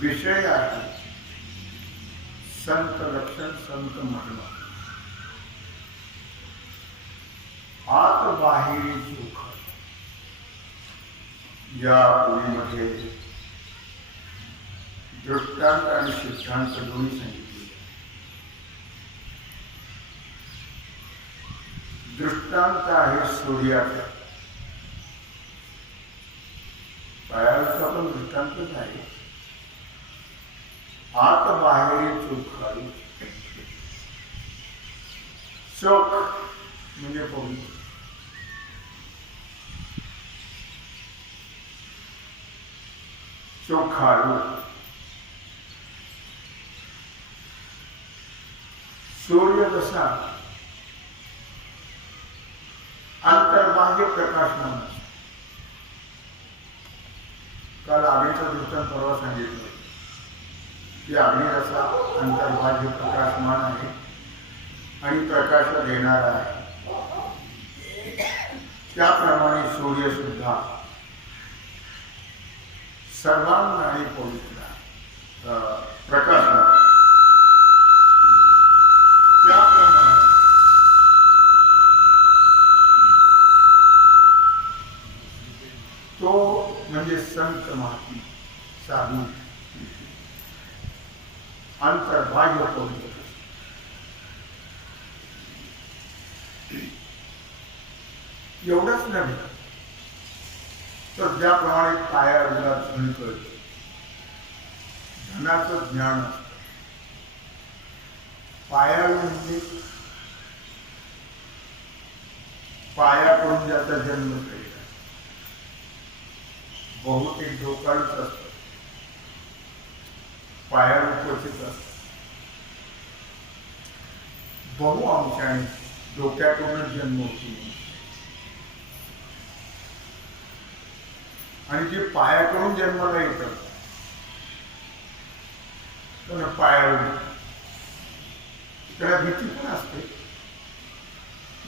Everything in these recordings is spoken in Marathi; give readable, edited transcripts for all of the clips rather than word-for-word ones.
विषय आहे संत लक्षण संत मरण आत बाहेरी सुख या ओळीमध्ये दृष्टांत आणि सिद्धांत दोन्ही सांगितले. दृष्टांत आहे सूर्याचा, पायाचा पण दृष्टांतच आहे. आत बाहेरी चूक खाली चोख म्हणजे पवित्र. चोखाळू सूर्य जसा अंतर्बाह्य प्रकाशमान. काल अग्नीचा दृष्टांत परवा सांगितलं की अग्नी जसा अंतर्बाह्य प्रकाशमान आहे आणि प्रकाश देणारा आहे, त्याप्रमाणे सूर्य सुद्धा सर्वांग आणि पवित्र प्रकाशमान. त्याप्रमाणे तो म्हणजे संत महात्मा साधू अंतर्बाह्य पवित्र. एवढंच नव्हे तर ज्याप्रमाणे पायाला धन कळतं, धनाचं ज्ञान असतं. पायाला म्हणजे पायाकडून ज्याचा जन्म केला बहुतेक डोकाळीच असतं, पायावर क्वचित असतं. बहु अंशाने डोक्याकडूनच जन्म होतो आणि जे पायाकडून जन्माला येतात त्यांना पायावर त्याला भीती पण असते.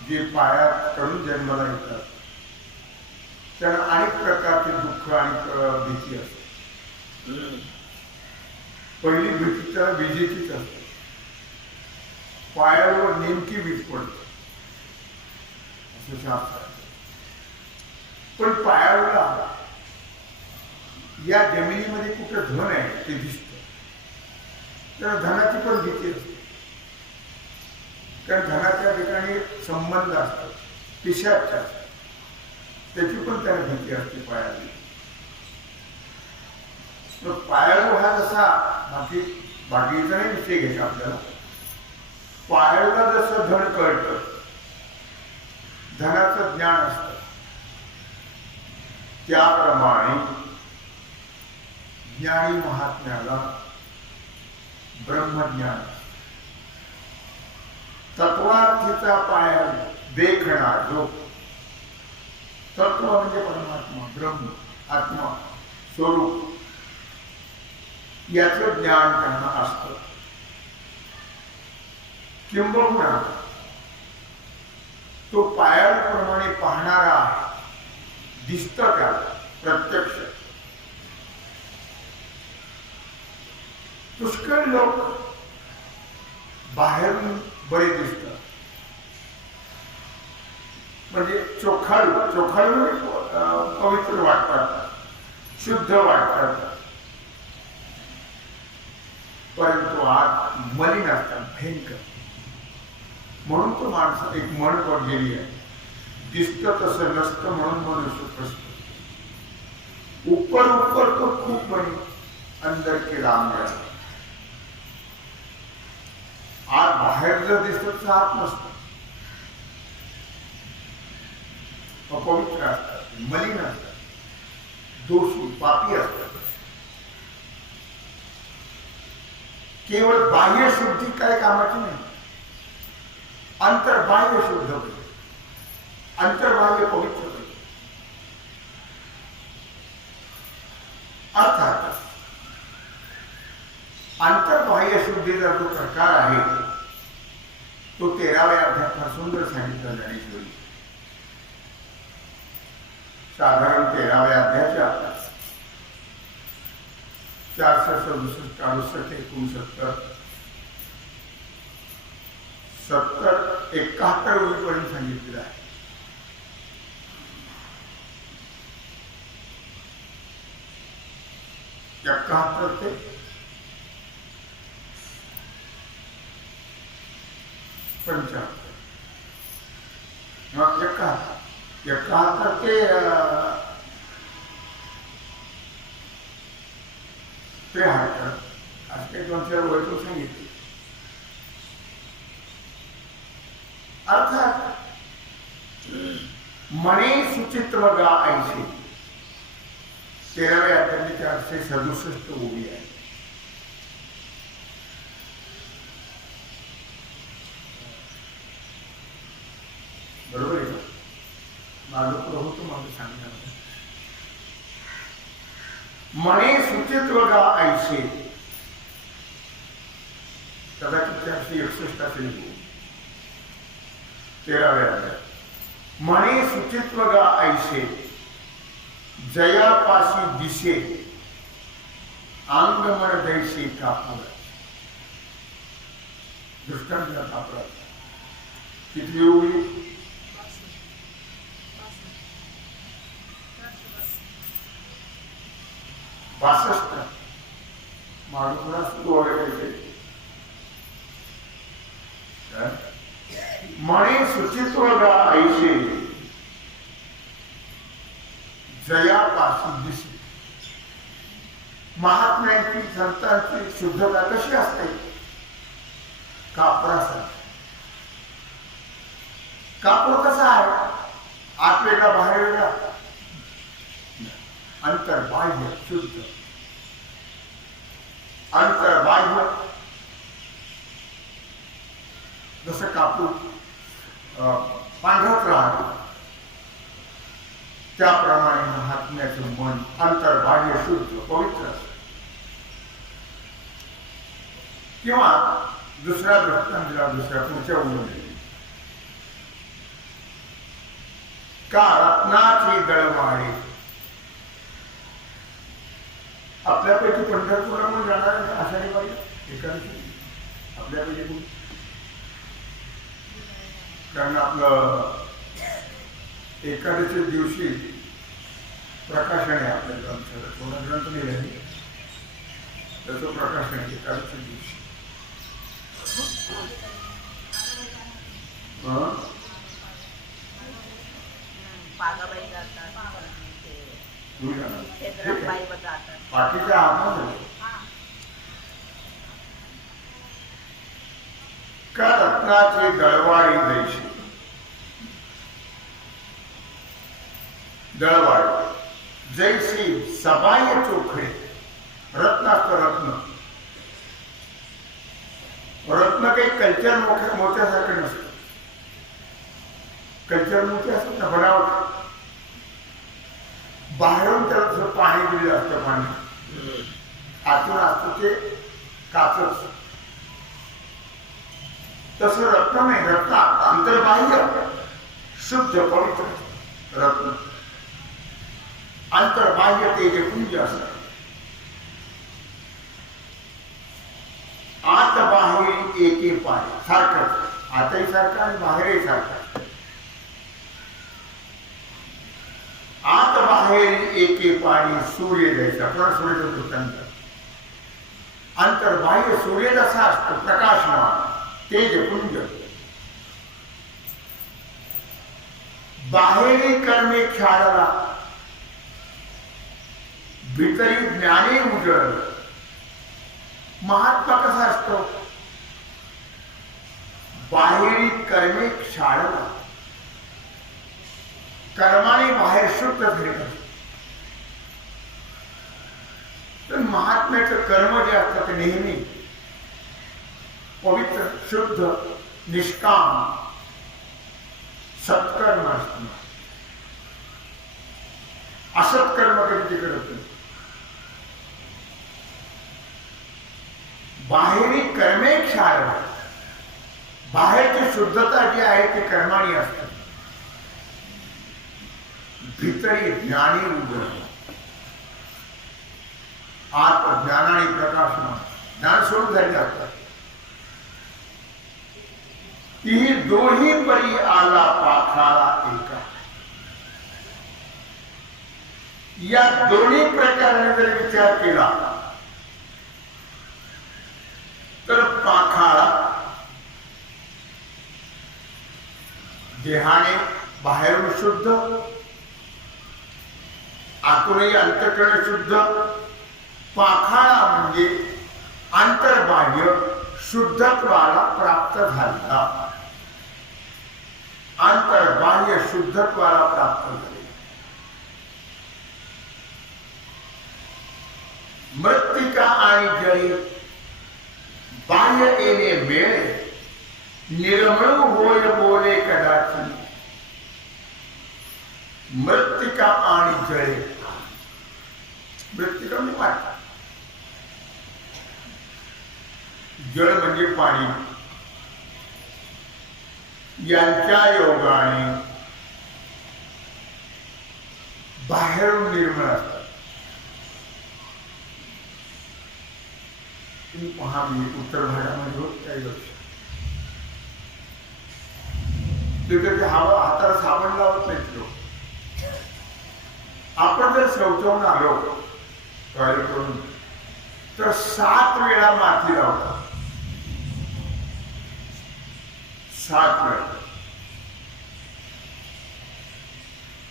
जे पायाकडून जन्माला येतात त्यांना अनेक प्रकारचे दुःख आणि भीती असते. पहिली भीती त्याला विजेचीच असते. पायावर नेमकी वीज पडते असं शास्त्र. पण पायाला या जमिनीमध्ये कुठं धन आहे ते दिसतं, तर धनाची पण भीती असते. कारण धनाच्या ठिकाणी संबंध असतात, पिशाच असतात, त्याची पण त्याला भीती असते पायाला. पायाळू हा जसा बाकीचा नाही विषय घ्यायचा आपल्याला, पायाला जसं धन कळतं, धनाचं ज्ञान असतं, त्याप्रमाणे ज्ञानी महात्म्याला ब्रह्मज्ञान, तत्वार्थीचा पाया देखणा जो तत्व म्हणजे परमात्मा, ब्रह्म, आत्मा, स्वरूप, याचं ज्ञान त्यांना असतं. किंबहुना तो पायाप्रमाणे पाहणारा आहे, दिसतं त्याला प्रत्यक्ष. पुष्कळ लोक बाहेरून बरे दिसतात, म्हणजे चोखाळू पवित्र वाटतात, शुद्ध वाटतात, परंतु आत मलिन असतात, भयंकर. म्हणून तो माणसं एक म्हण पडलेली आहे, दिसतं तसं नसतं म्हणून मनुष्य प्रश्न. ऊपर ऊपर तो खूप बनी, अंदर के राम जाने. आत बाहेर जर दिसत तर आत नसतं, अपवित्र असतात, मलिन असतात, दोषी, पापी असतात. केवळ बाह्य शुद्धी काय कामाची नाही, अंतर्बाह्य शुद्ध पाहिजे, अंतर्बाह्य पवित्र पाहिजे. अर्थात अंतर्बाह्य शुद्धीचा जो प्रकार आहे तो 13व्या अध्यायात फार सुंदर सांगितला ज्ञानेश्वरी. साधारण 13व्या अध्यायाच्या 467, 68, 69, 70, 71 पर्यंत सांगितलेलं आहे. ते 71 ते असे 2-4 वैतून सांगितले. अर्थात मने सुचित्व गा ऐसे 13व्या अध्यायाची 467 ओवी आहे. बरोबर आहे का? माझं होतं माझं सांगणार. मने सुचित्व गा ऐसे कदाचित 461 असेल. 13व्या अध्यायात मने सुचित्व गा ऐसे जयापाशी दिसे अंगमर दैसे कापूर. दृष्टांत कापला किती ओवी? 62. माणूस सुरू मणे सुचित्व गा ऐसे जयापाशी दिसे. महात्म्यांची संतांची शुद्धता कशी असते? कापडासारखी. कापड कसा आहे? आत वेगळा बाहेर वेगळा, अंतर्बाह्य शुद्ध. अंतर्बाह्य जसं कापूर पांढरत राहत त्याप्रमाणे महात्म्याचं मन अंतर्बाह्य शुद्ध पवित्र असतं. किंवा दुसरा दृष्टांत दिला, दुसऱ्या पुढच्या उलट का रत्नाची दळवाडी. आपल्यापैकी पंढरपूरला म्हणून जाणार आषाढी वारी एकादशी आपल्यापैकी कोण? कारण आपलं एकादशी दिवशी प्रकाशन आहे आपल्या ग्रंथाला. थोडा ग्रंथ लिहिला आहे त्याचं प्रकाशन आहे एकादशी दिवशी. बाकीच्या हातात का रत्नाची दळवाळी जैशी दळवाळी जैसी सबाय चोखळे रत्नाचं रत्न रत्न काही कल्चर मोत्यासारखं नसतं कल्चर मोठे असतात ना बनावट बाहेरून त्याला पाणी दिलेलं असतं पाणी आतून असतं ते काचच तसं रत्न नाही रत्न अंतर्बाह्य शुद्ध पवित्र रत्न अंतर्बाह्य तेजपुंज असतं आत बाहेर एके पाय सारखंच आतही सारखं आणि बाहेरही सारखं आत बाहेर एके पाणी सूर्य द्यायचा पण सूर्य वृत्तांत अंतर्बाह्य सूर्य जसा असतो प्रकाशमान तेजपुंज बाहेरी कर्मे ख्याळला भीतरी ज्ञाने उजळ महात्मा कसा असतो बाहेरी कर्मे ख्याळला कर्माने बाहेर शुद्ध झालेलं असतं तर महात्म्याचं कर्म जे असतं ते नेहमी पवित्र शुद्ध निष्काम सत्कर्म असतं असत्कर्म कधी ते करत नाही बाहेरी कर्मे क्षार बाहेरची शुद्धता जी आहे ती कर्माने असते भीतरी ज्ञानी उजळ आत ज्ञानाने प्रकाशमान ज्ञान सोडून झाले असतात ही दोन्ही परी आला पाखाळा एका या दोन्ही प्रकाराने जर विचार केला तर पाखाळा देहाने बाहेरून शुद्ध आतूनही अंतःकरण शुद्ध पाखाळा म्हणजे अंतर्बाह्य शुद्धत्वाला प्राप्त झाला अंतर्बाह्य शुद्धत्वाला प्राप्त झाले मृत्तिका आणि जळी बाह्य येणे मेळे निर्मळ होय बोले कदाचित मृत्तिका आणि जळे मृत्तिका म्हणजे पाणी जळ म्हणजे पाणी यांच्या योगाने बाहेरून निर्मळ असतात तुम्ही पहा मी उत्तर भागामध्ये होत काही लक्ष तिथे हवा हाताला साबण लावत नाहीत लोक आपण जर शौचावून आलो टॉयलेट करून तर 7 वेळा माती लावतात 7 वेळा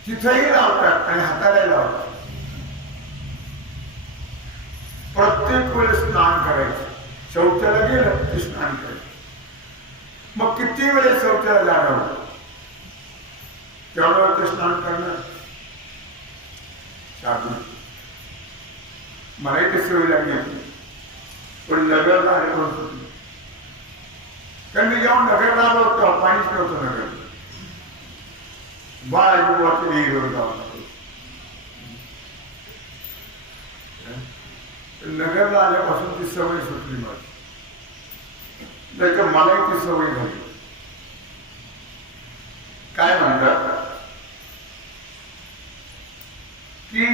तिथेही लावतात आणि हाताला लावतात प्रत्येक वेळेस स्नान करायचं शौचाला गेलं की स्नान करायचं मग किती वेळेस शौचाला जाणवं तेवढं ते स्नान करणार साधू मला ते सवय लागली पण नगरला आले म्हणतो कारण मी जेव्हा नगरला आलो होतो पाणीच नव्हतं नगर बाळाची विहीर जाऊन नगरला आल्यापासून ती सवय सुटली माझी नाही तर मलाही ती सवय झाली काय म्हणतात की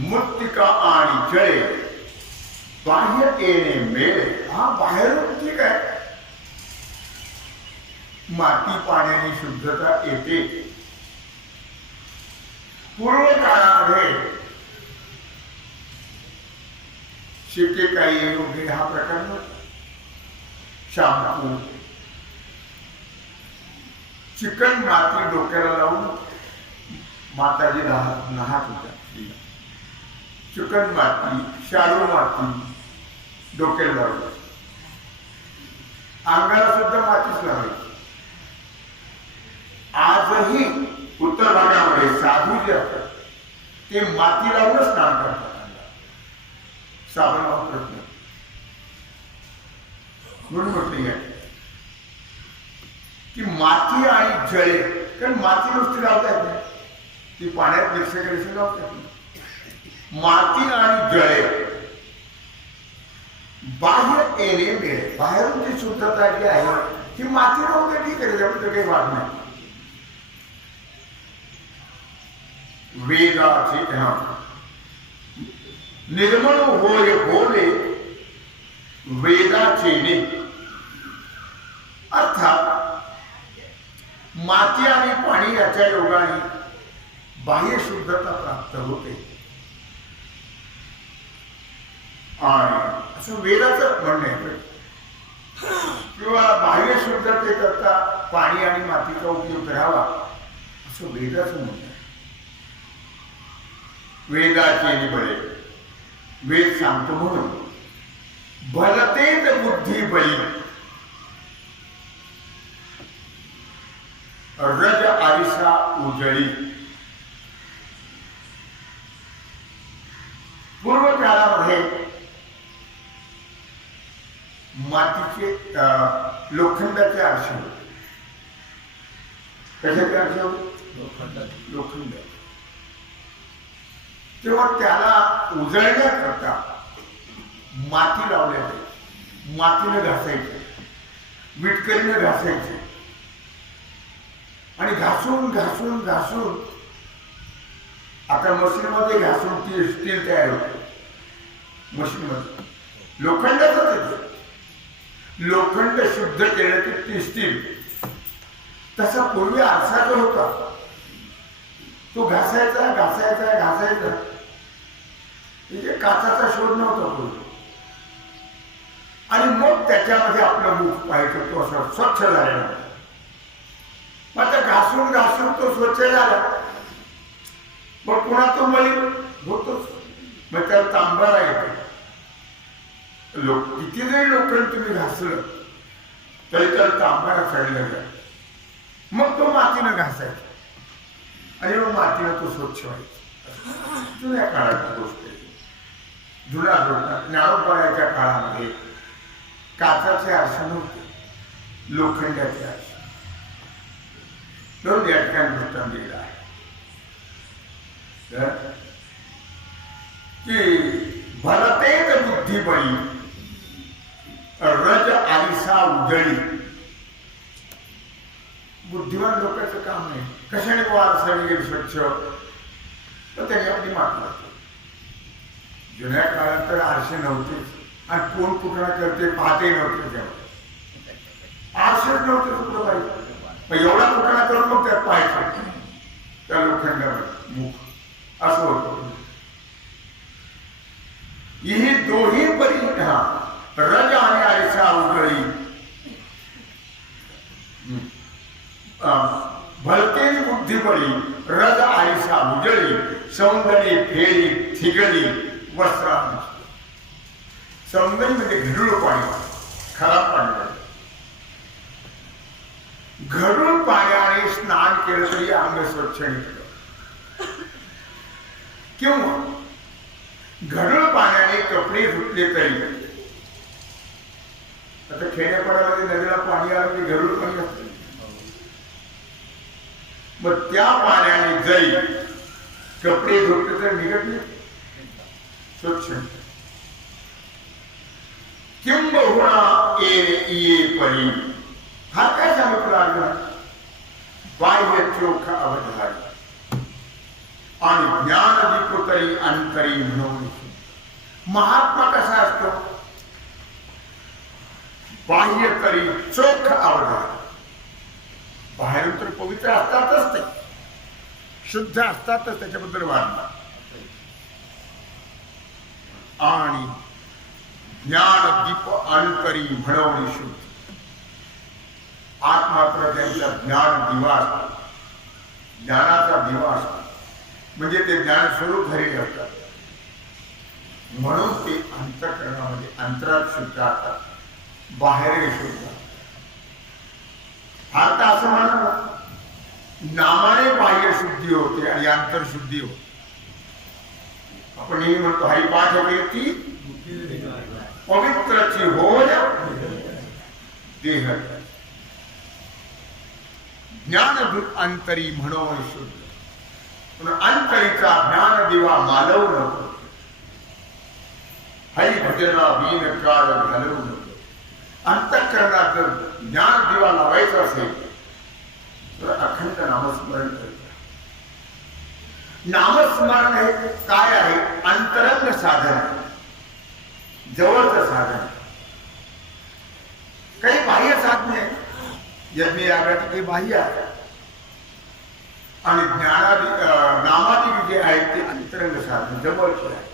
मृत्तिका आणि जळे बाह्य येणे मेळे हा बाहेरून ठीक आहे माती पाण्याने शुद्धता येते पूर्व काळामध्ये शिकेकाई वगैरे हा प्रकार नव्हता शॅम्पू चिकन माती डोक्याला लावून माताजी नाहत होत्या चिकन माती शाडू माती डोक्याला लावलं, अंगाला सुद्धा मातीच लावायची. आजही उत्तर भागामध्ये साधू जे असतात ते माती लावूनच स्नान करतात, साबण वापरत नाही. म्हणून म्हटलं की माती आणि जळे, कारण माती नुसती लावता येत नाही, ती पाण्यात मिक्स करायची लावता येत नाही. माती आणि जळे बाहेर येणे मिळेल, बाहेरून जी शुद्धता जी आहे ती माती नव्हते, ठीक आहे, त्याच्याबद्दल काही वाद नाही. वेदाचे निर्मळ होय बोले वेदाचे, अर्थात माती आणि पाणी याच्या योगाने बाह्य शुद्धता प्राप्त होते. आणि असं वेदाचं म्हणणं आहे, किंवा बाह्य शुद्धतेकरता पाणी आणि मातीचा उपयोग करावा असं वेदाचं म्हणणं आहे. वेदाचे बळे, वेद सांगतो म्हणून भलतेच बुद्धी बळी रज आरिसा उजळी. पूर्व काळामध्ये मातीचे लोखंडाचे आरसे होते. कशाचे आरसे होते? लोखंड. तेव्हा त्याला उजळण्याकरता माती लावल्या जाईल, मातीने घासायचे, विटकरीने घासायचे, आणि घासून घासून घासून आता मशीनमध्ये घासून ती स्टील तयार होते. मशीनमध्ये लोखंडाचं येते, लोखंड शुद्ध केलं ती स्टील. तसा पूर्वी आरसा जो होता तो घासायचा घासायचा घासायचा, म्हणजे काचाचा शोध नव्हता पूर्वी. आणि मग त्याच्यामध्ये आपलं मुख पाहायचं, तो असं स्वच्छ झालेला. मग आता घासून घासून तो स्वच्छ झाला, मग पुन्हा तो मलिन होतोच, मग त्याला तांबारा येतो. किती जरी लोखंड तुम्ही घासलं तरी त्याला तांबारा चढला जाईल. मग तो मातीनं घासायचा आणि मग मातीनं तो स्वच्छ व्हायचा. जुन्या काळाची गोष्ट आहे. जुन्या ज्ञानोबाच्या काळामध्ये काचाचे आरसे नव्हते, लोखंडाचे आरसे. दोन या ठिकाणी वृत्तांत दिलेला आहे की भलतेच बुद्धी बळी रज आरिसा उजळी. बुद्धिमान लोकांचं काम नाही, कशाने आरसा वगैरे स्वच्छ, तर त्याने आपली माती लागते. जुन्या काळात तर आरसे नव्हतेच, आणि कोण कुठला करते पाहते नव्हते, तेव्हा आरसेच नव्हते कुठलं पाहिजे. मग एवढा कुठला करून मग त्यात पाहायचं त्या लोखंडावर मुख असं होतं. ही दोन्ही परी रज आणि आरिसा उजळी. भलतेच बुद्धी बळी रज आरिसा उजळी. सौंदर्य फेरी थिगळी वस्त्रा. सौंदर्य म्हणजे घडूळ पाणी, खराब पाणी. घडूळ पाण्याने स्नान केलं तरी अंग स्वच्छ निघतं, किंवा घडूळ पाण्याने कपडे धुतले तरी. आता खेड्यापाड्यामध्ये नदीला पाणी आलं की घडूळ पाणी असतं, मग त्या पाण्याने जरी कपडे धुतले तर निघत नाही, स्वच्छ. किंबहुना ये परी. हा काय सांगितलं लागला? बाह्य चोख अवधारी आणि ज्ञान दीपोतरी अंतरी म्हणून. महात्मा कसा असतो? बाह्य तरी चोख अवधारी. बाहेरून तर पवित्र असतातच, ते शुद्ध असतातच, त्याच्याबद्दल वाढणार. आणि ज्ञान दीप अंतरी म्हणून शुद्ध. आत मात्र त्यांचा ज्ञान दिवास, ज्ञानाचा दिवास, म्हणजे ते ज्ञान स्वरूप धरी असतात, म्हणून ते अंतःकरणामध्ये अंतरात शुद्ध आता बाहेर शुद्ध. अर्थ असं म्हणा नामाने बाह्य शुद्धी होते आणि अंतरशुद्धी होते. आपण नेहमी म्हणतो हरिपाठ कीर्ती पवित्रची होय देह. ज्ञान अंतरी म्हणून शुद्ध अंतरीचा ज्ञान दिवा मालव नको. हरिभजना बीन काळ घालवू नको. अंतःकरणात जर ज्ञान दिवा लावायचा असेल तर अखंड नामस्मरण करतात. नामस्मरण हे काय आहे? अंतरंग साधन, जवळचं साधन. काही बाह्य साधने यज्ञ यागात काही बाह्य आहे आणि नामादी जे आहे ते अंतरंग साधन जवळचे आहे.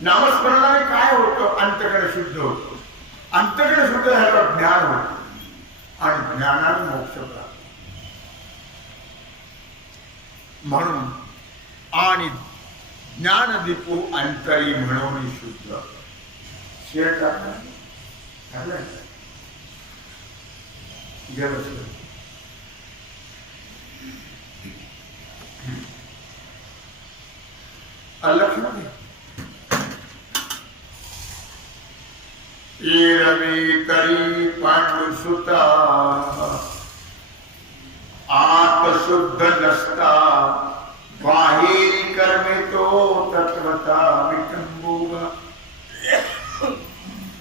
नामस्मरणाने काय होतं? अंतःकरण शुद्ध होतं. अंतःकरण शुद्ध झाल्यावर ज्ञान होतं आणि ज्ञानाने मोक्ष प्राप्त. म्हणून आणि ज्ञानदीपो अंतरी म्हणून शुद्ध. शेर टाकणार लक्ष्मण एरवी तरी पांडुसुता आत शुद्ध नसता बाहेर कर्मे तो तत्वता विटंबोगा.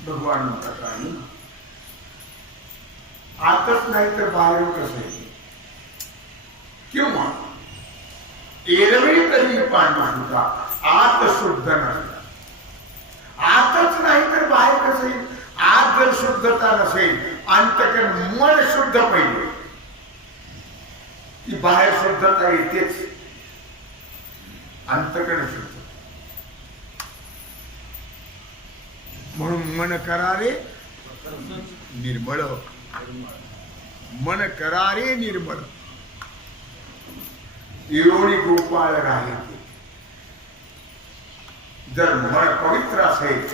भगवान म्हणतात आहे आतच नाही तर बाहेर कसं आहे? किंवा एरवी तरी पांडुसुता आत शुद्ध नसता. आतच नाही तर बाहेर कसं येईल? आत जर शुद्धता नसेल, अंतःकरण मन शुद्ध पाहिजे की बाहेर शुद्धता येतेच. अंतःकरण शुद्ध म्हणून मन करारे निर्मळ. मन करारे निर्मळ एवढी गोपाळ राहील. जर मन पवित्र असेल,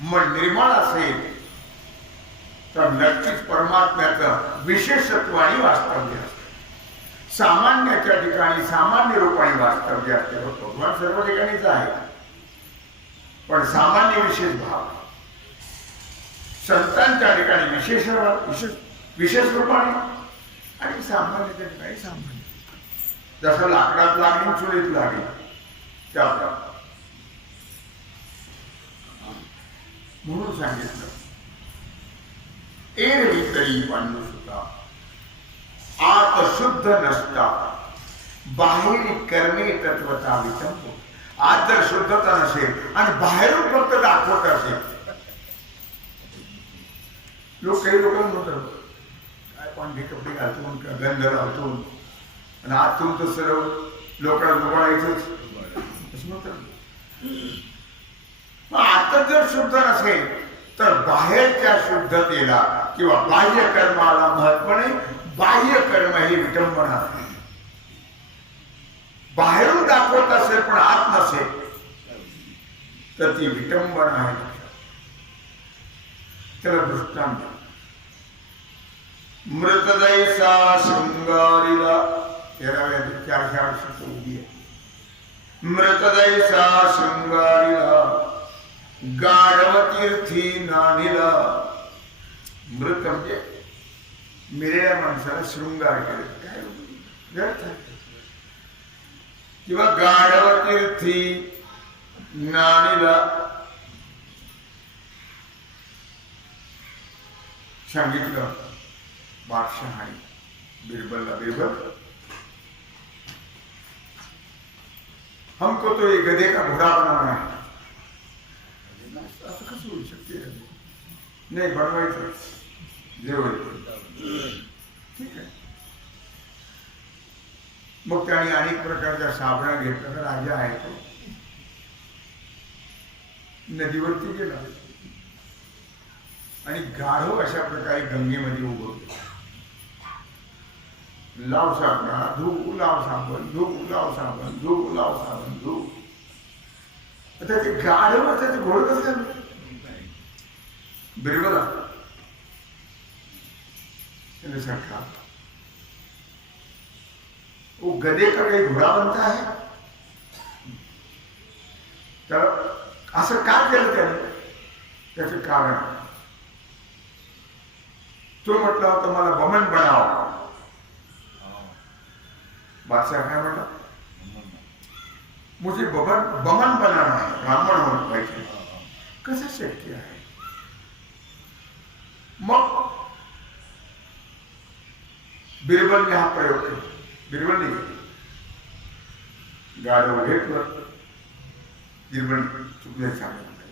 मन निर्मळ असेल तर नक्कीच परमात्म्याचं विशेषत्व आणि वास्तव्य असते. सामान्याच्या ठिकाणी सामान्य रूपाने वास्तव्य असते. भगवान सर्व ठिकाणीच आहे पण सामान्य विशेष भाव. संतांच्या ठिकाणी विशेष रूपाने आणि सामान्याच्या ठिकाणी सामान्य. जसं लाकडात लागणी चुलीत लागली त्याप्रमाणे. म्हणून सांगितलं एरवी तरी पांडुसुता आत शुद्ध नसता बाहेर कर्मे तत्वता विटंबो. आत जर शुद्धता नसेल आणि बाहेरून फक्त दाखवत असेल. काही लोक म्हणतात काय पांढरे कपडे घालतो गंध लावतो आणि आतून तर सर्व लोकांना दुबाळायचंच आता जर शुद्ध नसेल तर बाहेरच्या शुद्धतेला किंवा बाह्य कर्माला महत्व नाही. बाह्य कर्म ही विटंबना. बाहेरून दाखवत असेल पण आत नसेल तर ती विटंबना आहे. त्याला दृष्टांत मृतदैसा शृंगारीला 13व्या वर्षाची उभी आहे. मृतदैसा शृंगारीला गाढवतीर्थी नानीला. मृत म्हणजे मेलेल्या माणसाला शृंगार केले काय व्यर्थ किंवा गाढवतीर्थी नानीला सांगितलं. बादशाह आणि बिरबलला बिरबल हमको तो ये गधे का घोड़ा बनाना है. असं कसं होऊ शकते? नाही बनवायचं ठीक आहे. मग त्याने अनेक प्रकारच्या साबणा घेतला. राजा आहे तो नदीवरती गेला आणि गाढव अशा प्रकारे गंगेमध्ये उभं. लाव साबणा धू, लाव साबण धू, लाव साबण धू, लाव साबण धू. आता ते गाढव त्याचे घोड कसं काय बिरबला सरकार वो गधे का काही घोडा बनता है तर असं का केलं त्याने त्याचे कारण तो म्हटला होता मला बमन बनाव बादशाह काय म्हटला मुझे बमन बनाना है ब्राह्मण होना पाहिजे कसं शक्य आहे मग बिरबलने हा प्रयोग केला बिरबलने गाढव घेतलं बिरबल चुकले सांगितलं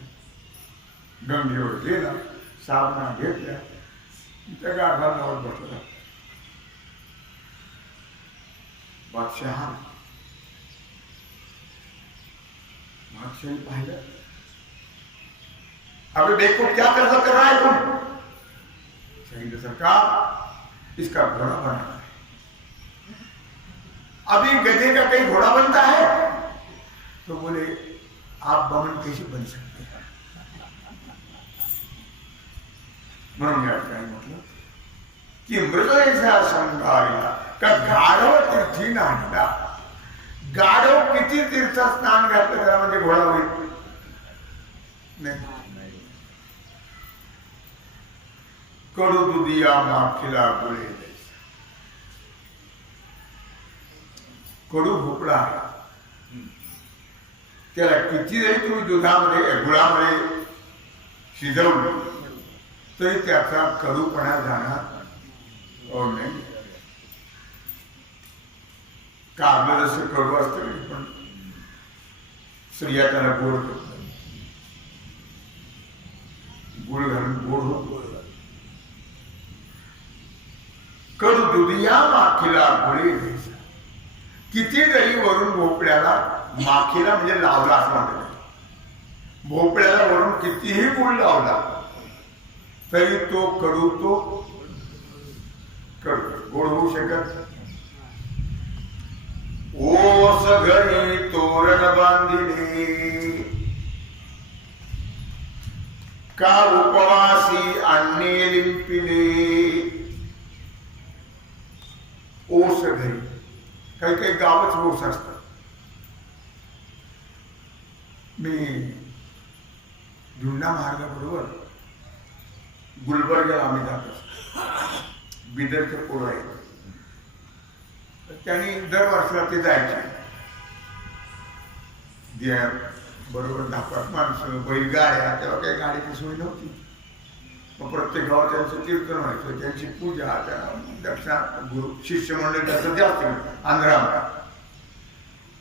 गंगेवर गेला साबणा घेतल्या त्या गाढवांवर बसला बादशाह बादशाह पाहिलं अभी देखो क्या कैसा कर रहा है तुम सही सरकार इसका घोड़ा बनाना है अभी गधे का कहीं घोड़ा बनता है तो बोले आप बमन कैसे बन सकते हैं म्हणून या ठिकाणी म्हटलं की मृगयेचा संघारिला का गाढव तीर्थी नाहीला गाढव किती तीर्थ स्नान घातलं त्याला म्हणजे घोडा होईल नाही कडू दुधिया माखीला गोळे कडू भोपळा त्याला किती जरी तुम्ही दुधामध्ये गुळामध्ये शिजवलं तरी त्याचा कडूपणा जाणार नाही कारलं जसं कडू असतं पण स्त्रिया त्याला गोड करतात गुळ घालून गोड होतो कडू दुधिया माखीला गोळी द्यायचा किती जरी वरून भोपळ्याला माखीला म्हणजे लावला असं म्हणतात भोपळ्याला वरून कितीही गुळ लावला तरी तो कडू गोड होऊ शकत ओस घरी तोरण बांधिले का उपवासी अन्ने लिंपिले ओस घरी काही काही गावच ओस असतात मी जुन्ना मार्गाबरोबर गुलबर्ग्याला आम्ही जात असतो बिदरचे पोरं आहेत त्यांनी दर वर्षाला ते जायचे बरोबर 10-5 माणसं बैलगाड्या तेव्हा काही गाडीची सोय नव्हती मग प्रत्येक गावात त्यांचं कीर्तन व्हायचं त्यांची पूजा त्या दक्षिणा गुरु शिष्य मंडळ त्याचं जास्त आंध्राम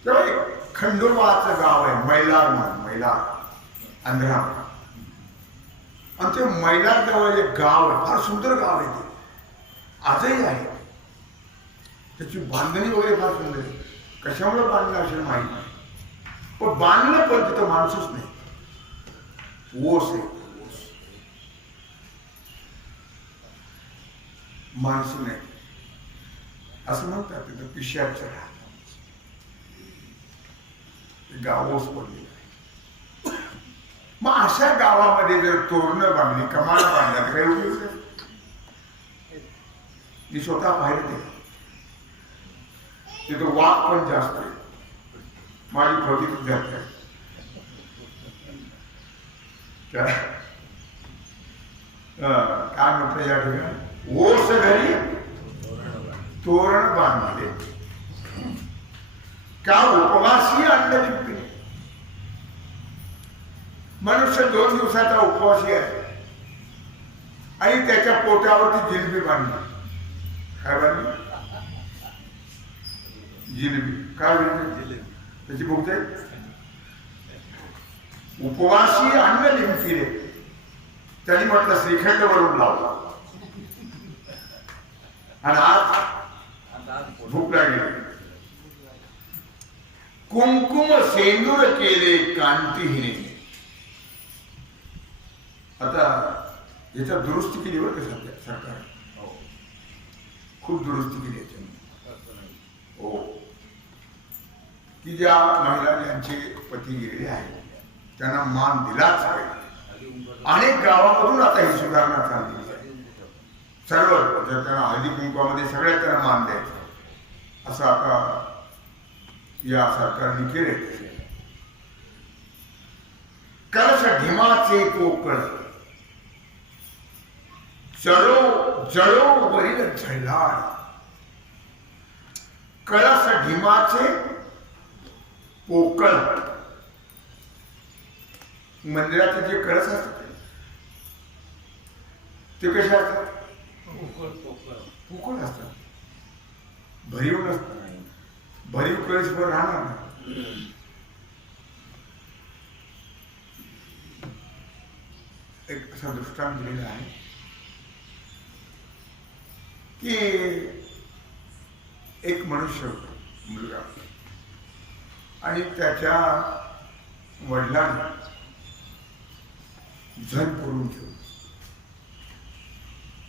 तेव्हा एक खंडोबाचं गाव आहे मैलार म्हणून मैलार आंध्राम आणि ते मैलार जवळ एक गाव आहे फार सुंदर गाव आहे ते आजही आहे त्याची बांधणी वगैरे फार सुंदर आहे कशामुळे बांधलं असेल माहिती नाही पण बांधलं पण तिथं माणूसच नाही ओस आहे माणसं नाही असं म्हणतात तिथं पिशाचं राहत गाव ओस पडलेलं आहे मग अशा गावामध्ये जर तोरणं बांधली कमाना बांधल्या तर काही उपयोग नाही मी स्वतः पाहिलं तिथं वाघ पण जास्त आहे माझी फजितीच जास्त आहे काय म्हटलं या ठिकाणी ओस घरी तोरण बांधले का उपवासी अन्न लिंपिले मनुष्य 2 दिवसाचा उपवासी आहे आणि त्याच्या पोटावरती जिलबी बांधली काय बांधली जिलबी काय बांधली त्याची भूक आहे उपवासी अन्न लिंपिले त्यांनी म्हटलं श्रीखंड वरून लावला आणि आज भूक लागली कुंकुम सेंदूर केले कांतीहीने आता याच्यात दुरुस्ती केली बरं का सध्या सरकार खूप दुरुस्ती केली याच्यामध्ये हो की ज्या महिला ज्यांचे पती गेलेले आहेत त्यांना मान दिलाच पाहिजे. अनेक गावामधून आता ही सुधारणा चालली आहे. सर्व जर त्यांना हळदी कुंकवामध्ये सगळ्यात त्यांना मान द्यायचं असं आता या सरकारने केले. कळस ढिमाचे कोकळ जळो जळो वरील झळाळ. कळस ढिमाचे पोकळ. मंदिराचे जे कळस असतात ते कसे असतात? पोकळ असतात, भरीव नसतात. भरीव कळसभर राहणार नाही. एक असा दृष्टांत दिलेला आहे की एक मनुष्य मुलगा आणि त्याच्या वडिलांनी धन पुरून ठेवलं.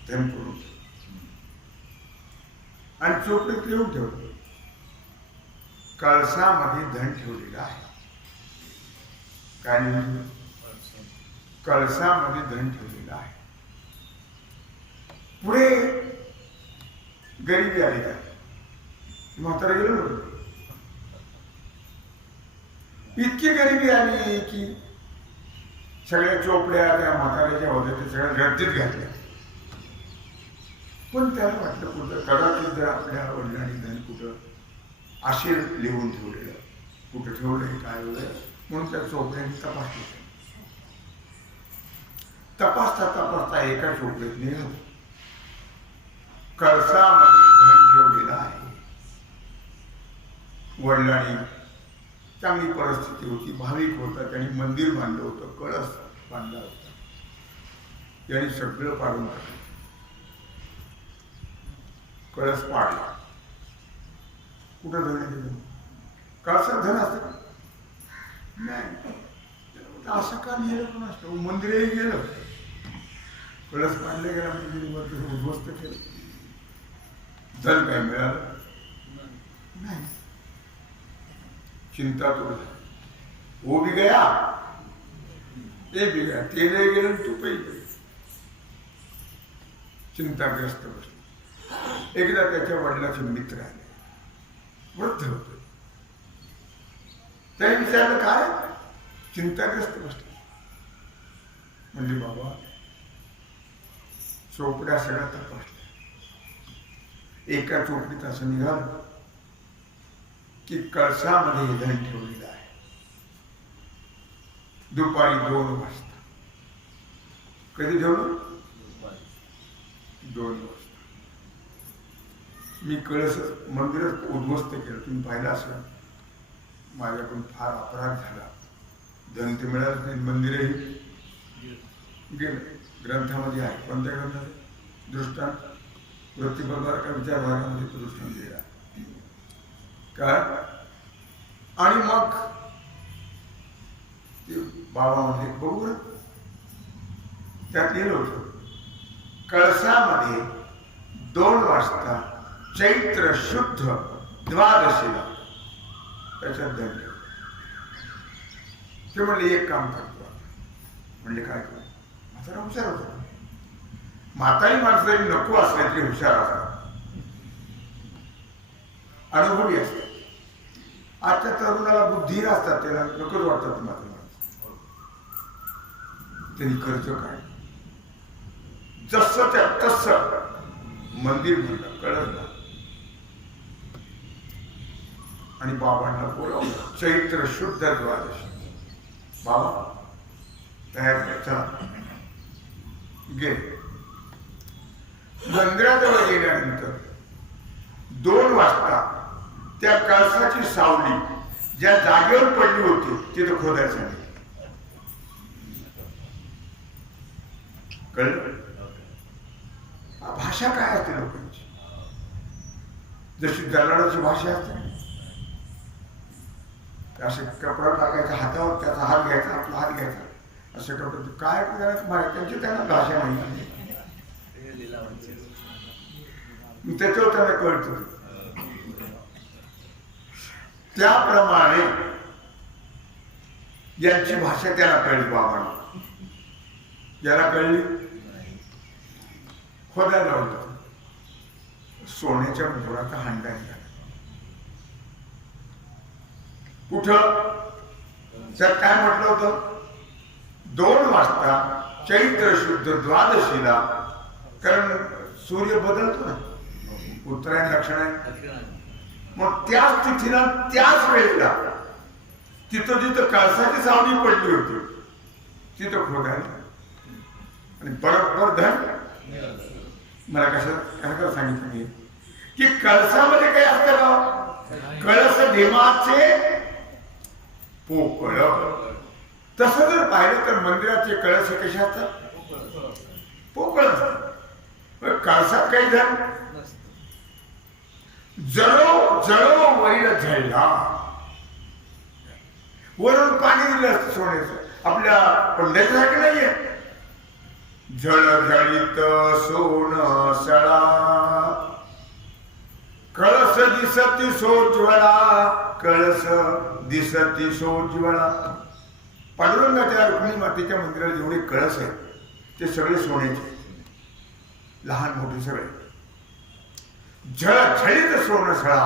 धन पुरून आणि चोपडीत लिहून ठेवलं, कळसामध्ये धन ठेवलेलं आहे. काय लिहून? कळसामध्ये धन ठेवलेलं आहे. पुढे गरिबी आली. काय म्हातारा गेलो. इतकी गरिबी आली की सगळ्या चोपड्या त्या म्हाताऱ्याच्या होत्या त्या सगळ्या रद्दीत घातल्या. पण त्याला वाटलं कुठं कदाचित जर आपल्या वडिलांनी धन कुठं असे लिहून ठेवलेलं, कुठं ठेवलंय काय होतं म्हणून त्या चोपड्यांनी तपासलं. तपासता तपासता एका चोपडीत निघालं, कळसामध्ये धन ठेवलेलं आहे. वडिलांनी चांगली परिस्थिती होती, भाविक होता, त्यांनी मंदिर बांधलं होतं, कळस बांधला होता. यांनी सगळं पाडून टाकलं. कळस पाडला. कुठं धन आहे? कळसात धन असतं नाही. असं का लिहिलं पण असतं? मंदिरही गेलं, कळस पाडले गेला, मंदिर उद्ध्वस्त केलं, धन काय मिळालं नाही. चिंता तो वो भी गया, ते भी गया, ते नाही गेलं तू पैसे. चिंताग्रस्त बसले. एकदा त्याच्या वडिलाचे मित्र आले, वृद्ध होते. त्याने विचारलं काय? चिंताग्रस्त बसले. म्हणजे बाबा चोपड्या सगळ्या तपासल्या. एका चोपडीत असं निघालं की कळसामध्ये धन ठेवलेलं आहे. दुपारी 2 वाजता. कधी ठेवलं? 2 वाजता. मी कळस मंदिरात उद्ध्वस्त केलं. तुम्ही पाहिलं असं. माझ्याकडून फार अपराध झाला. धन ते मिळालंच नाही. मंदिरही गेलं. ग्रंथामध्ये आहे. कोणत्या ग्रंथात? दृष्टांत वृत्तीप्रकार का विचारभागामध्ये तो दृष्टांत दिला काय. आणि मग बाबा म्हणजे बघू त्यात लिहिलं होतं, कळसामध्ये 2 वाजता चैत्र शुद्ध द्वादशीला त्याच्यात धन ठेवलं. ते म्हणले एक काम करतो. म्हणले काय करू? म्हातारा हुशार होता. म्हातारी माणसं जरी नको असले तरी हुशार असतात, अनुभवी असतात. आजच्या तरुणाला बुद्धी असतात, त्याला नकोच वाटतात म्हातारी माणसं. त्यांनी खर्च काय जसं त्या तसं मंदिर म्हणलं, कळलं आणि बाबांना बोलावलं. चैत्र शुद्ध द्वादशी. बाबा तयार नाही, चला. गेले. मंदिराजवळ गेल्यानंतर 2 वाजता त्या कळसाची सावली ज्या जागेवर पडली होती तिथं खोदायला सांगितलं. कळलं? भाषा काय असते लोकांची? जशी दलालाची भाषा असते. असे कपडा टाकायचा हातावर, त्याचा हात घ्यायचा, आपला हात घ्यायचा, असे कपडे काय त्यांची त्यांना भाषा माहिती. त्याच्यावर त्याला कळत. त्याप्रमाणे यांची भाषा त्याला कळली बाबांना. याला कळली. खोदायला होतं सोन्याच्या मोराचा हांडा निघाला. कुठं त्यात काय म्हटलं होतं? 2 वाजता चैत्र शुद्ध द्वादशीला, कारण सूर्य बदलतो ना, उत्तरायण दक्षिणायन. मग त्याच तिथीला त्याच वेळेला तिथं जिथं कळसाची सावली पडली होती तिथं खोदायला. आणि बरोबर धन मला कशाला सांगितलं मी की कळसामध्ये काही असतं का? कळस ढेमाचे पोकळ. तसं जर पाहिलं तर मंदिराचे कळस कसे असतात? पोकळ असतात. कळसात काही धन जळो जळो वरील झळला. वरून पाणी दिलं असतं सोन्याचं. आपल्या पंढरीसारखं नाहीये. झळझळीत सोन सळा, कळस दिसती सोज्वळा, कळस दिसती सोज्वळा. पांडुरंगाच्या रुक्मिणी मातेच्या मंदिरात जेवढे कळस आहेत ते सगळे सोन्याचे, लहान मोठे सगळे. झळझळीत सोन सळा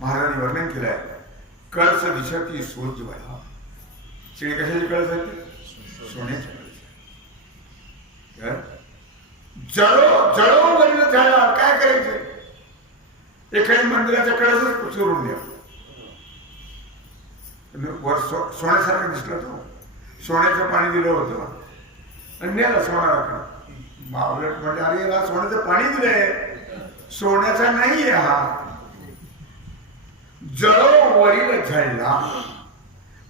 महाराजांनी वर्णन केलंय. कळस दिसती सोज्वळा. सगळे कशाचे कळस आहेत? सोन्याचे. जळो जळो वरील झाला. काय करायचं? एखाद्या मंदिराचा कळसच चोरून द्या. वर सोन्यासारखं दिसलं तो. सोन्याचं पाणी दिलं होतं आणि नेला सोनाराकडे. बावलट म्हणजे अरे याला सोन्याचं पाणी दिलंय, सोन्याचा नाहीये हा. जळो वरील झळला.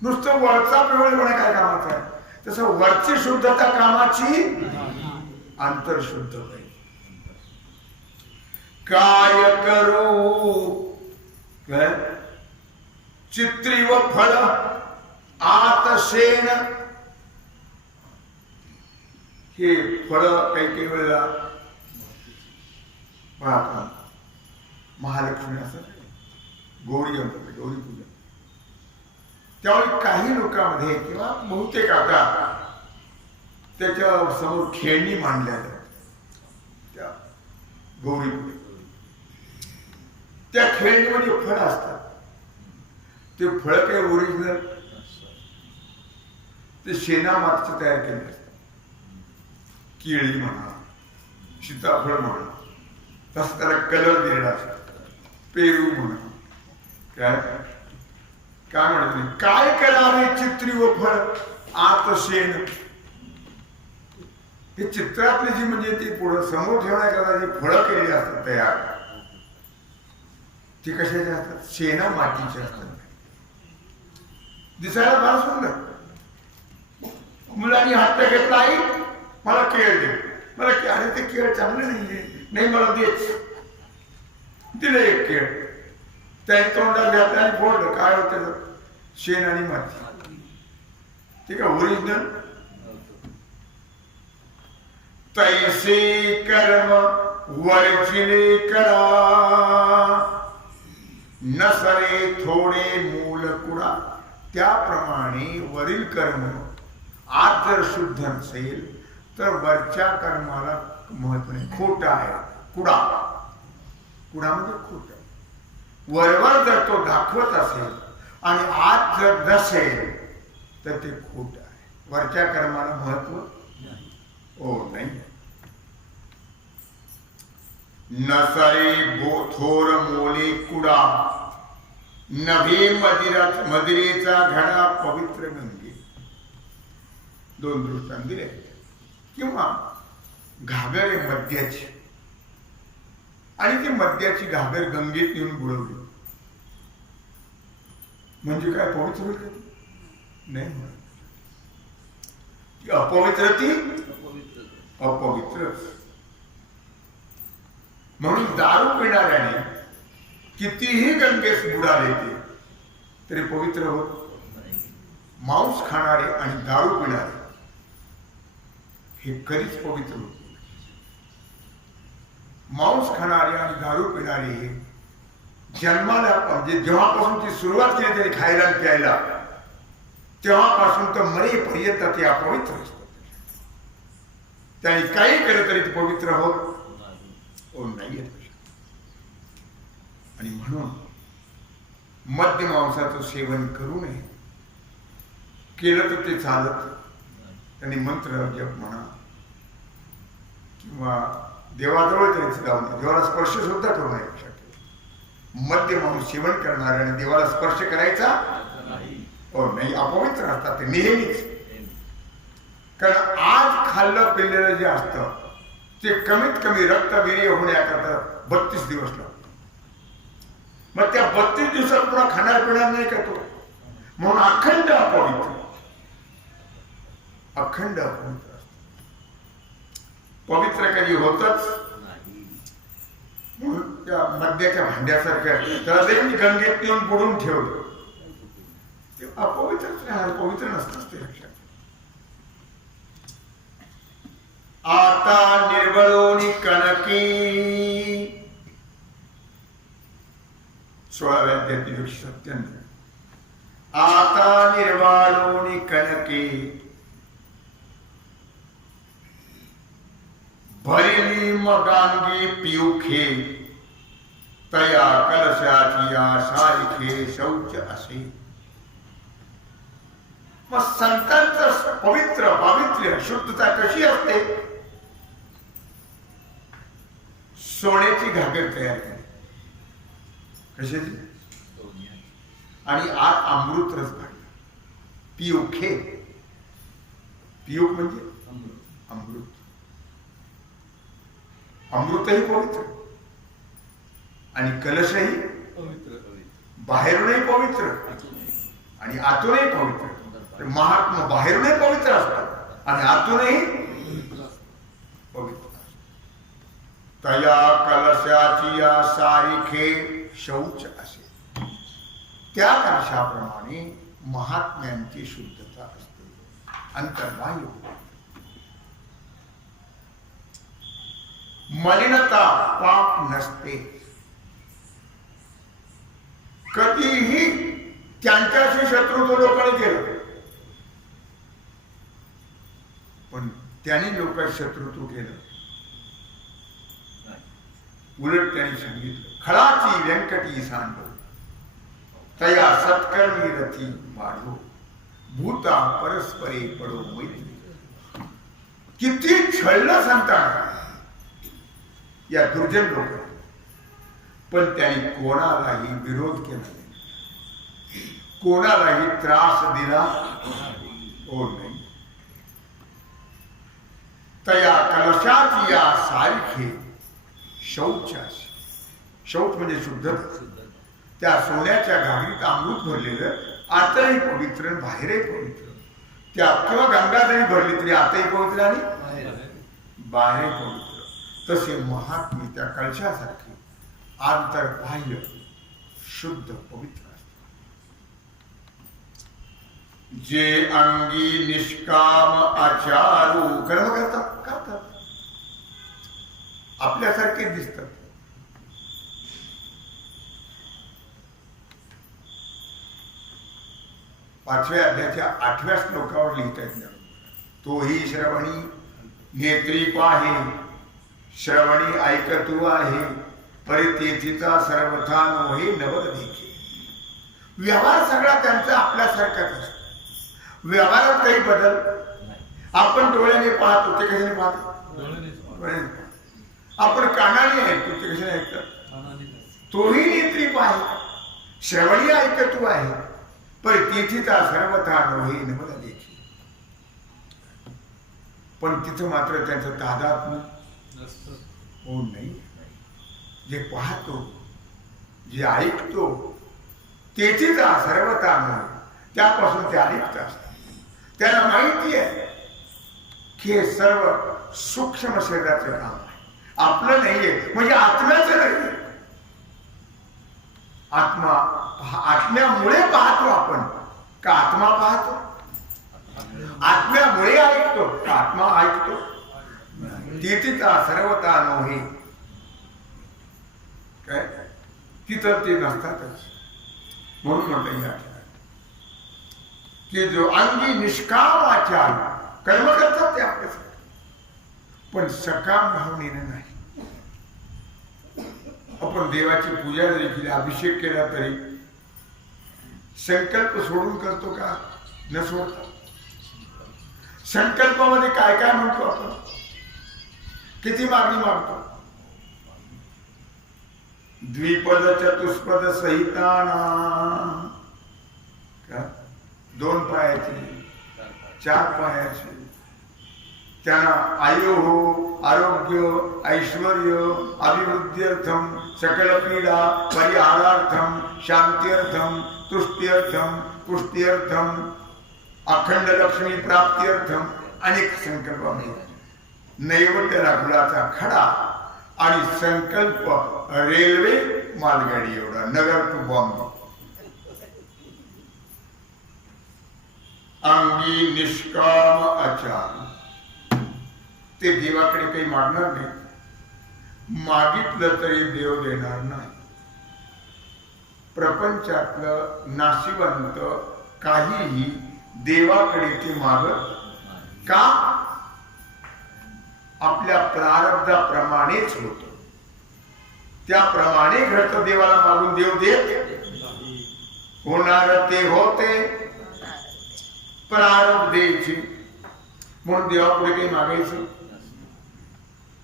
नुसतं वरचा पिवळेपणा काय कामाचा आहे? तसं वरची शुद्धता कामाची, अंतर्शुद्ध पाहिजे. काय करू चित्री व फळ आत शेण. हे फळ काही वेळेला महालक्ष्मी असतात, गौरी गणपती, गौरी पूजा. त्यामुळे काही लोकांमध्ये किंवा बहुतेक आता त्याच्या समोर खेळणी मांडल्या त्या गौरी पुढे. त्या खेळणीमध्ये फळ असतात. ते फळ काही ओरिजिनल ते शेणा मातीचे तयार केले असतात. केळी म्हणा, सीताफळ म्हणा, तसं त्याला कलर दिलेला असतो. पेरू म्हणा, काय म्हणत काय करावे चित्री व फळ आत शेण. हे चित्रातली जी म्हणजे ती पुढं समोर ठेवण्याकरता जी फळं केलेली असतात तयार, ती कशाची असतात? शेणा मातीची असतात. दिसायला फार सुंदर. मुलांनी हात घेतला, आई मला केळ दे. मला अरे ते केळ चांगले नाहीये. नाही मला देच. दिलं एक केळ. त्या तोंडात घातलं आणि फोडलं. काय होतं? शेण आणि माती. ते का ओरिजिनल? तैसे कर्म वर्जिले करा, नसरे थोडे मूल कुडा. त्याप्रमाणे वरील कर्म आज जर शुद्ध नसेल तर वरच्या कर्माला महत्व नाही. खोट आहे. कुडा, कुडा म्हणजे खोट. वरवर जर तो दाखवत असेल आणि आज जर नसेल तर ते खोट आहे. वरच्या कर्माला महत्व नाही. नसरे थोर मोले कुडा, नभे मदिरेचा घडा पवित्र गंगे. 2 दृष्टांत दिले. किंवा घागर आहे मद्याची आणि ती मद्याची घागर गंगेत येऊन बुडवली म्हणजे काय पवित्र होईल? नाही. अपवित्र ती अपवित्र. म्हणून दारू पिणाऱ्याने कितीही गंगेस बुडाले तरी पवित्र होत. मांस खाणारे आणि दारू पिणारे हे कधीच पवित्र होत. मांस खाणारे आणि दारू पिणारे हे जन्माला म्हणजे जेव्हापासून ती सुरुवात केली त्यांनी खायला आणि प्यायला तेव्हापासून तर मरेपर्यंत ते अपवित्र असतात. त्याने काही केलं तरी ते पवित्र होत नाही. आणि म्हणून मद्य मांसाचं सेवन करू नये. केलं तर ते चालत. त्यांनी मंत्र जप म्हणा किंवा देवाजवळ त्यांचं जाऊ नये. देवाला स्पर्श सुद्धा करू नये. मद्य मांस सेवन करणारे आणि देवाला स्पर्श करायचा नाही, अपवित्र असतात ते नेहमीच. कारण आज खाल्लं पिल्लेलं जे असतं ते कमीत कमी रक्तवीर्य होण्याकरता 32 दिवस लागतो. मग त्या 32 दिवसात पुन्हा खाणार पिणार नाही का तो? म्हणून अखंड अपवित्र असत. पवित्र कधी होतच म्हणून त्या मद्याच्या भांड्यासारख्या त्याला जरी गंगेत नेऊन बुडून ठेवलं ते अपवित्रच राहणार, पवित्र नसतंच ते. लक्षात. आता निर्बळोनी कणकी 16व्या अध्यायातील 197. आता निर्वाळोनी कणके भरिली मगांगी पियुखे तया कलशाची या सारिखे शौच असे. मग संतांचं पावित्र्य शुद्धता कशी असते? सोन्याची घागर तयार केली. कशाची? आणि आत अमृत रस घातला. पियुखे, पियुक म्हणजे अमृत. अमृतही पवित्र आणि कलशही पवित्र, बाहेरूनही पवित्र आणि आतूनही पवित्र. महात्मा बाहेरूनही पवित्र असतात आणि आतूनही पवित्र. तया कलशाची या सारिखे शौच असे. त्या कलशाप्रमाणे महात्म्यांची शुद्धता असते, अंतर्बाह्य. मलिनता पाप नसते. कधीही त्यांच्याशी शत्रुत्व लोकांनी केलं पण त्यांनी लोकांशी शत्रुत्व केलं. उलट त्यांनी सांगितलं खळाची व्यंकटी सांडो तया सत्कर्मी रथी वाढो भूता परस्परे पडो मैत्री. किती छळलं संतान या दुर्जन लोक, पण त्यांनी कोणालाही विरोध केला नाही, कोणालाही त्रास दिला नाही. तया कलशाची या सारखे शौच. शौच म्हणजे शुद्धता. त्या सोन्याच्या घागरीत अमृत भरलेलं आतही पवित्र आणि बाहेरही पवित्र. त्या किंवा गंगा जरी भरली तरी आतही पवित्र आणि बाहेरही पवित्र. तसे महात्मे त्या कलशासारखे आंतरबाह्य शुद्ध पवित्र असतात. जे अंगी निष्काम आचारू कर्म करतात आपल्यासारखे दिसतात. पाचव्या अध्यायाच्या 8व्या श्लोकावर लिहितात. तोही श्रवणी नेत्री पाहे श्रवणी ऐकतू आहे परितेथीचा सर्वथा नोहे नवल देखे. व्यवहार सगळा त्यांचा आपल्यासारखाच असतो. व्यवहारात काही बदल. आपण डोळ्याने पाहतो ते कशाने पाहतो? आपण कानाने ऐकतो ते कशाने ऐकतात? तोही नेत्री पाहे श्रवणी ऐकतू आहे परितेथीचा सर्वथा नोहे नवल देखे. पण तिथं मात्र त्यांचं तादात्म्य हो नाही. जे पाहतो जे ऐकतो तेथीचा सर्वता नोहे त्यापासून ते अलिप्त असतात. त्यांना माहिती आहे की हे सर्व सूक्ष्म शरीराचं काम आहे, आपलं नाहीये. म्हणजे आत्म्याचं नाही. आत्म्यामुळे पाहतो आपण का आत्मा पाहतो? आत्म्यामुळे ऐकतो का आत्मा ऐकतो? तेथीचा सर्वता नोहे. काय तिथं ते नसतातच. म्हणून म्हटलं या की जो अंगी निष्काम आचार कर्म करतात ते आपल्यासाठी, पण सकाम भावनेने नाही. आपण देवाची पूजा जरी केली, अभिषेक केला तरी संकल्प सोडून करतो का? न सोडता. संकल्पामध्ये काय काय म्हणतो आपण, किती मागणी मागतो. द्विपद चतुष्पद सहिताना, 2 पायाची 4 पायाची, त्यांना आयु आरोग्य ऐश्वर्य अभिवृद्ध्यर्थम सकल पीडा परिहारार्थम शांत्यर्थम तुष्ट्यर्थम पुष्ट्यर्थम अखंड लक्ष्मी प्राप्त्यर्थम अनेक संकल्प आहेत. नैवेद्य गुळाचा खडा आणि संकल्प रेल्वे मालगाडी एवढा, नगर टू बॉम्बे. अंगी निष्काम आचार, ते देवाकडे काही मागणार नाही. मागितलं तरी देव देणार नाही. प्रपंचातलं नाशिवंत काहीही देवाकडे ते मागत का? आपल्या प्रारब्धाप्रमाणेच होत, त्याप्रमाणे घडतं. देवाला मागून देव देत होणार ते होते प्रारब्धेची. म्हणून देवापुढे काही मागायचं.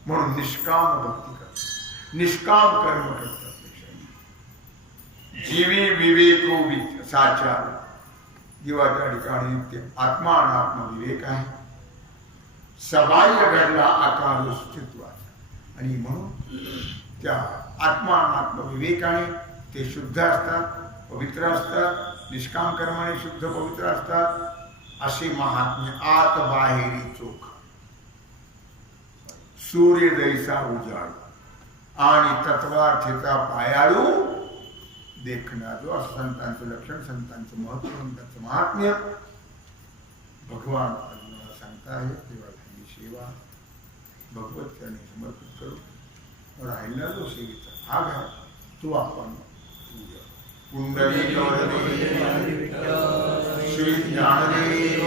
म्हणून निष्काम भक्ती करतात, निष्काम कर्म करतात. जीवी विवेको साचार, जीवाच्या ठिकाणी नित्य आत्मा आणि आत्मविवेक आहे. सबाह्य घडला आकार अस्तित्वाचा, आणि म्हणून त्या आत्मा आणि आत्मविवेकाने ते शुद्ध असतात, पवित्र असतात. निष्काम कर्माने शुद्ध पवित्र असतात. असे महात्म्य आत बाहेरी चोख, सूर्य दैसा उजाड आणि तत्वार्थीचा पायाळू देखणा. जो संतांचं लक्षण, संतांचं महत्व, संतांचं महात्म्य भगवान अर्जुनाला सांगता आहे. तेव्हा सेवा भगवत चरणी समर्पित करू. राहिला जो सेवेचा भाग आहे तो आपण पुंडलिक श्री ज्ञानदेव